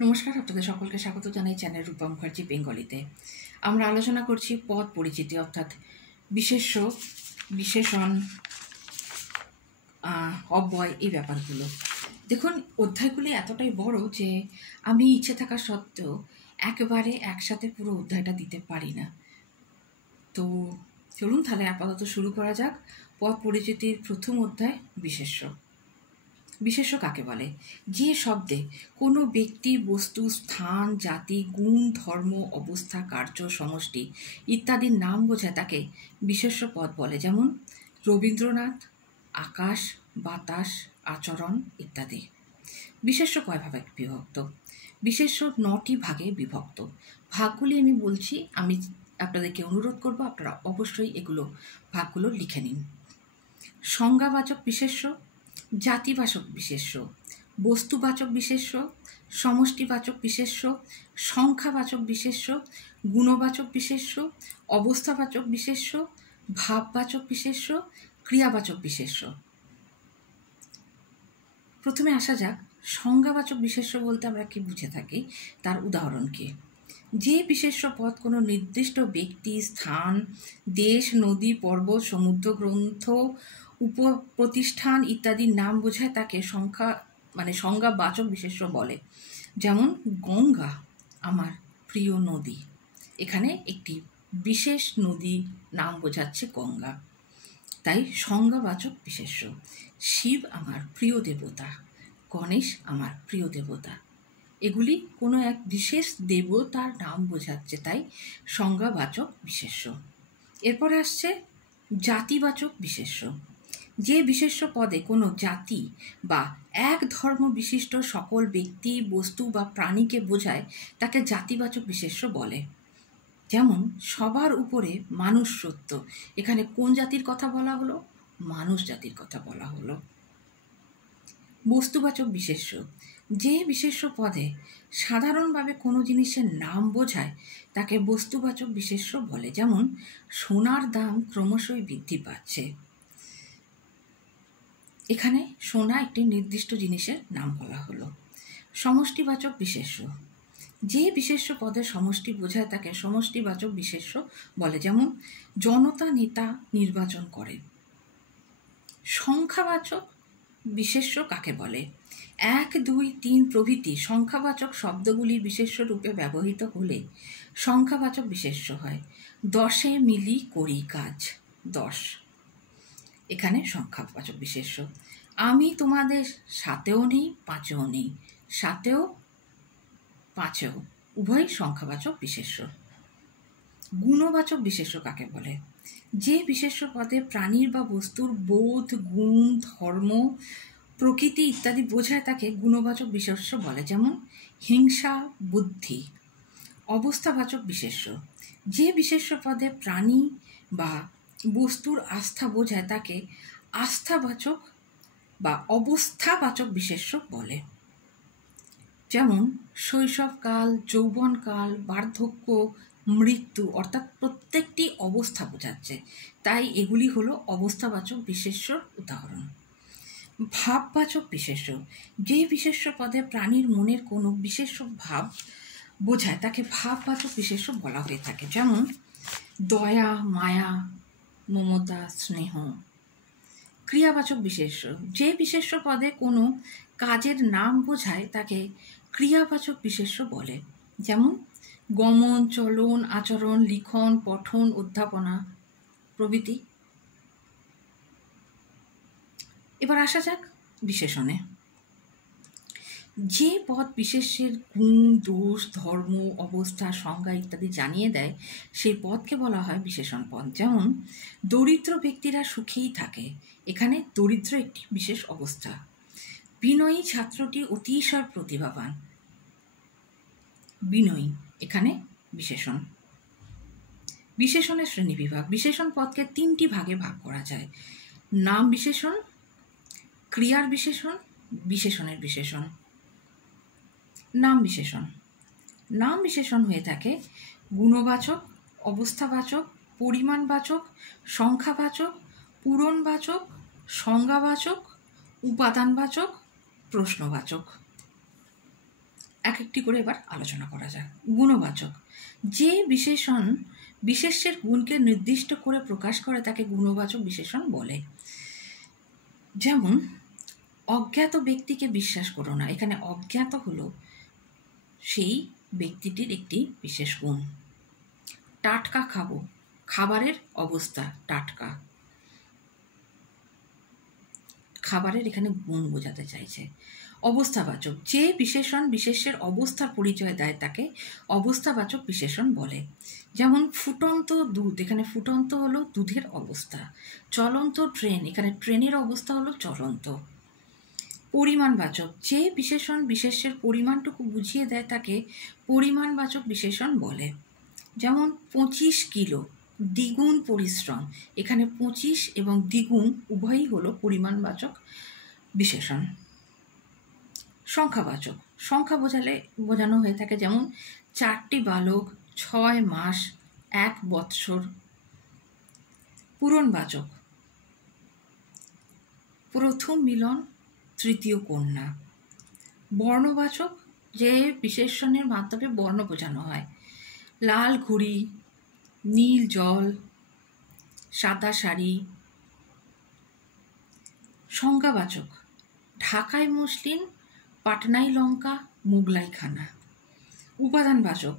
নমস্কার, আপনাদের সকলকে স্বাগত জানাই চ্যানেল রূপা মুখার্জি বেঙ্গলিতে। আমরা আলোচনা করছি পদ পরিচিতি অর্থাৎ বিশেষ্য, বিশেষণ, অব্যয় এই ব্যাপারগুলো। দেখুন, অধ্যায়গুলি এতটাই বড় যে আমি ইচ্ছে থাকা সত্ত্বেও একেবারে একসাথে পুরো অধ্যায়টা দিতে পারি না। তো চলুন তাহলে আপাতত শুরু করা যাক। পদ পরিচিতির প্রথম অধ্যায় বিশেষ্য। বিশেষ্য কাকে বলে? যে শব্দে কোনো ব্যক্তি, বস্তু, স্থান, জাতি, গুণ, ধর্ম, অবস্থা, কার্য, সমষ্টি ইত্যাদির নাম বোঝায় তাকে বিশেষ্য পদ বলে। যেমন রবীন্দ্রনাথ, আকাশ, বাতাস, আচরণ ইত্যাদি। বিশেষ্য কয় ভাগে বিভক্ত? বিশেষ্য 9টি ভাগে বিভক্ত। ভাগগুলি আমি বলছি, আমি আপনাদেরকে অনুরোধ করব আপনারা অবশ্যই ভাগগুলো লিখে নিন। সংজ্ঞাবাচক বিশেষ্য, জাতিবাচক বিশেষ্য, বস্তুবাচক বিশেষ্য, সমষ্টিবাচক বিশেষ্য, সংখ্যাবাচক বিশেষ্য, গুণবাচক বিশেষ্য, অবস্থাবাচক বিশেষ্য, ভাববাচক বিশেষ্য, ক্রিয়াবাচক বিশেষ্য। প্রথমে আসা যাক, সংজ্ঞাবাচক বিশেষ্য বলতে আমরা কি বুঝে থাকি, তার উদাহরণ কি? যে বিশেষ্য পদ কোনো নির্দিষ্ট ব্যক্তি, স্থান, দেশ, নদী, পর্বত, সমুদ্র, গ্রন্থ, উপপ্রতিষ্ঠান ইত্যাদির নাম বোঝায় তাকে সংজ্ঞাবাচক বিশেষ্য বলে। যেমন গঙ্গা আমার প্রিয় নদী, এখানে একটি বিশেষ নদী নাম বোঝাচ্ছে গঙ্গা, তাই সংজ্ঞাবাচক বিশেষ্য। শিব আমার প্রিয় দেবতা, গণেশ আমার প্রিয় দেবতা, এগুলি কোনো এক বিশেষ দেবতার নাম বোঝাচ্ছে, তাই সংজ্ঞাবাচক বিশেষ্য। এরপর আসছে জাতিবাচক বিশেষ্য। যে বিশেষ্য পদে কোনো জাতি বা এক ধর্ম বিশিষ্ট সকল ব্যক্তি, বস্তু বা প্রাণীকে বোঝায় তাকে জাতিবাচক বিশেষ্য বলে। যেমন সবার উপরে মানুষ সত্য, এখানে কোন জাতির কথা বলা হলো? মানুষ জাতির কথা বলা হলো। বস্তুবাচক বিশেষ্য। যে বিশেষ্য পদে সাধারণভাবে কোনো জিনিসের নাম বোঝায় তাকে বস্তুবাচক বিশেষ্য বলে। যেমন সোনার দাম ক্রমশই বৃদ্ধি পাচ্ছে, এখানে সোনা একটি নির্দিষ্ট জিনিসের নাম বলা হলো। সমষ্টিবাচক বিশেষ্য। যে বিশেষ্য পদে সমষ্টি বোঝায় তাকে সমষ্টিবাচক বিশেষ্য বলে। যেমন জনতা নেতা নির্বাচন করেন। সংখ্যাবাচক বিশেষ্য কাকে বলে? 1, 2, 3 প্রভৃতি সংখ্যাবাচক শব্দগুলি বিশেষ্য রূপে ব্যবহৃত হলে সংখ্যাবাচক বিশেষ্য হয়। 10 মিলি করি কাজ, 10 এখানে সংখ্যাবাচক বিশেষ্য। আমি তোমাদের সাথেও নেই, পাঁচেও নেই, সাথেও পাঁচেও উভয় সংখ্যাবাচক বিশেষ্য। গুণবাচক বিশেষ্য কাকে বলে? যে বিশেষ্য পদে প্রাণীর বা বস্তুর বোধ, গুণ, ধর্ম, প্রকৃতি ইত্যাদি বোঝায় তাকে গুণবাচক বিশেষ্য বলে। যেমন হিংসা, বুদ্ধি। অবস্থাবাচক বিশেষ্য। যে বিশেষ্য পদে প্রাণী বা বস্তুর আস্থা বোঝায় তাকে আস্থাবাচক বা অবস্থাবাচক বিশেষ্য বলে। যেমন শৈশবকাল, যৌবনকাল, বার্ধক্য, মৃত্যু, অর্থাৎ প্রত্যেকটি অবস্থা বোঝাচ্ছে, তাই এগুলি হলো অবস্থাবাচক বিশেষ্যর উদাহরণ। ভাববাচক বিশেষ্য। যে বিশেষ্য পদে প্রাণীর মনের কোনো বিশেষ ভাব বোঝায় তাকে ভাববাচক বিশেষ্য বলা হয়ে থাকে। যেমন দয়া, মায়া, মমতা, স্নেহ। ক্রিয়াবাচক বিশেষ্য। যে বিশেষ্য পদে কোনো কাজের নাম বোঝায় তাকে ক্রিয়াবাচক বিশেষ্য বলে। যেমন গমন, চলন, আচরণ, লিখন, পঠন, অধ্যাপনা প্রভৃতি। এবার আসা যাক বিশেষণে। যে পদ বিশেষ্যের গুণ, দোষ, ধর্ম, অবস্থা, সংজ্ঞা ইত্যাদি জানিয়ে দেয় সেই পদকে বলা হয় বিশেষণ পদ। যেমন দরিদ্র ব্যক্তিরা সুখেই থাকে, এখানে দরিদ্র একটি বিশেষ অবস্থা। বিনয়ী ছাত্রটি অতিশয় প্রতিভাবান, বিনয়ী এখানে বিশেষণ। বিশেষণের শ্রেণীবিভাগ। বিশেষণ পদকে 3টি ভাগে ভাগ করা যায়। নাম বিশেষণ, ক্রিয়ার বিশেষণ, বিশেষণের বিশেষণ। নাম বিশেষণ। নাম বিশেষণ হয়ে থাকে গুণবাচক, অবস্থাবাচক, পরিমাণবাচক, সংখ্যাবাচক, পূরণবাচক, সংজ্ঞাবাচক, উপাদানবাচক, প্রশ্নবাচক। এক একটি করে এবার আলোচনা করা যাক। গুণবাচক, যে বিশেষণ বিশেষ্যের গুণকে নির্দিষ্ট করে প্রকাশ করে তাকে গুণবাচক বিশেষণ বলে। যেমন অজ্ঞাত ব্যক্তিকে বিশ্বাস করো না, এখানে অজ্ঞাত হলো সেই ব্যক্তিটির একটি বিশেষ গুণ। টাটকা খাবো, খাবারের অবস্থা টাটকা, খাবারের এখানে গুণ বোঝাতে চাইছে। অবস্থাবাচক, যে বিশেষণ বিশেষ্যের অবস্থার পরিচয় দেয় তাকে অবস্থাবাচক বিশেষণ বলে। যেমন ফুটন্ত দুধ, এখানে ফুটন্ত হলো দুধের অবস্থা। চলন্ত ট্রেন, এখানে ট্রেনের অবস্থা হলো চলন্ত। পরিমাণবাচক, যে বিশেষণ বিশেষ্যের পরিমাণটুকু বুঝিয়ে দেয় তাকে পরিমাণবাচক বিশেষণ বলে। যেমন 25 কিলো, দ্বিগুণ পরিশ্রম, এখানে 25 এবং দ্বিগুণ উভয়ই হলো পরিমাণবাচক বিশেষণ। সংখ্যাবাচক, সংখ্যা বোঝানো হয়ে থাকে, যেমন 4টি বালক, 6 মাস, 1 বৎসর। পূরণবাচক, প্রথম মিলন, তৃতীয় কন্যা। বর্ণবাচক, যে বিশেষণের মাধ্যমে বর্ণ বোঝানো হয়, লাল ঘুড়ি, নীল জল, সাদা শাড়ি। সংজ্ঞাবাচক, ঢাকাই মসলিন, পাটনাই লঙ্কা, মুগলাই খানা। উপাদানবাচক,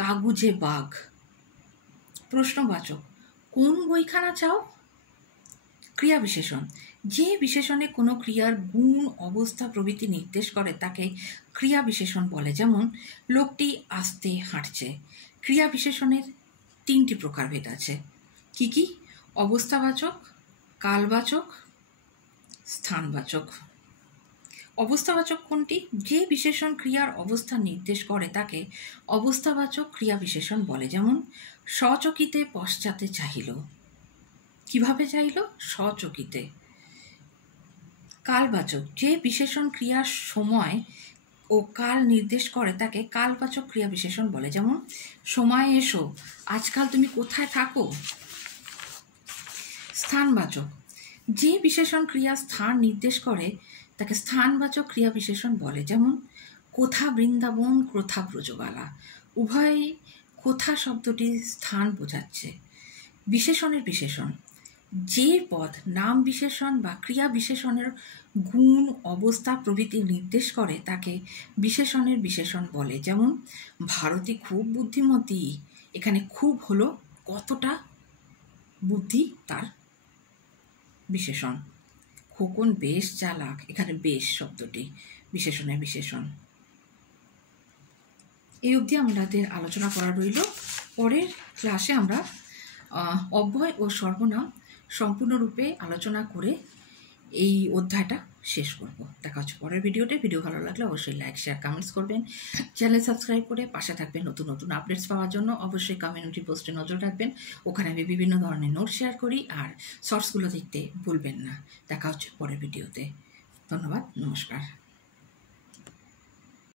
কাগুজে বাঘ। প্রশ্নবাচক, কোন বইখানা চাও? ক্রিয়া বিশেষণ, যে বিশেষণে কোনো ক্রিয়ার গুণ, অবস্থা প্রভৃতি নির্দেশ করে তাকে ক্রিয়া বিশেষণ বলে। যেমন লোকটি আস্তে হাঁটছে। ক্রিয়া বিশেষণের 3টি প্রকারভেদ আছে। কি কি? অবস্থাবাচক, কালবাচক, স্থানবাচক। অবস্থাবাচক কোনটি? যে বিশেষণ ক্রিয়ার অবস্থা নির্দেশ করে তাকে অবস্থাবাচক ক্রিয়া বিশেষণ বলে। যেমন স্বচকিতে পশ্চাতে চাহিল, কিভাবে চাইল? স্বচকিতে। কালবাচক, যে বিশেষণ ক্রিয়ার সময় ও কাল নির্দেশ করে তাকে কালবাচক ক্রিয়া বিশেষণ বলে। যেমন সময় এসো, আজকাল তুমি কোথায় থাকো? স্থানবাচক, যে বিশেষণ ক্রিয়া স্থান নির্দেশ করে তাকে স্থানবাচক ক্রিয়া বিশেষণ বলে। যেমন কোথা বৃন্দাবন, কোথা ব্রজবালা, উভয়ই কোথা শব্দটি স্থান বোঝাচ্ছে। বিশেষণের বিশেষণ, যে পদ নাম বিশেষণ বা ক্রিয়া বিশেষণের গুণ, অবস্থা প্রভৃতি নির্দেশ করে তাকে বিশেষণের বিশেষণ বলে। যেমন ভারতী খুব বুদ্ধিমতী, এখানে খুব হলো কতটা বুদ্ধি তার বিশেষণ। খোকন বেশ চালাক, এখানে বেশ শব্দটি বিশেষণের বিশেষণ। এই অবধি আমাদের আলোচনা করা রইল। পরের ক্লাসে আমরা অব্যয় ও সর্বনাম সম্পূর্ণরূপে আলোচনা করে এই অধ্যায়টা শেষ করব। দেখা হচ্ছে পরের ভিডিওতে। ভিডিও ভালো লাগলে অবশ্যই লাইক, শেয়ার, কমেন্টস করবেন। চ্যানেল সাবস্ক্রাইব করে পাশে থাকবেন নতুন নতুন আপডেটস পাওয়ার জন্য। অবশ্যই কমিউনিটি পোস্টে নজর রাখবেন, ওখানে আমি বিভিন্ন ধরনের নোট শেয়ার করি, আর শর্টসগুলো দেখতে ভুলবেন না। দেখা হচ্ছে পরের ভিডিওতে। ধন্যবাদ, নমস্কার।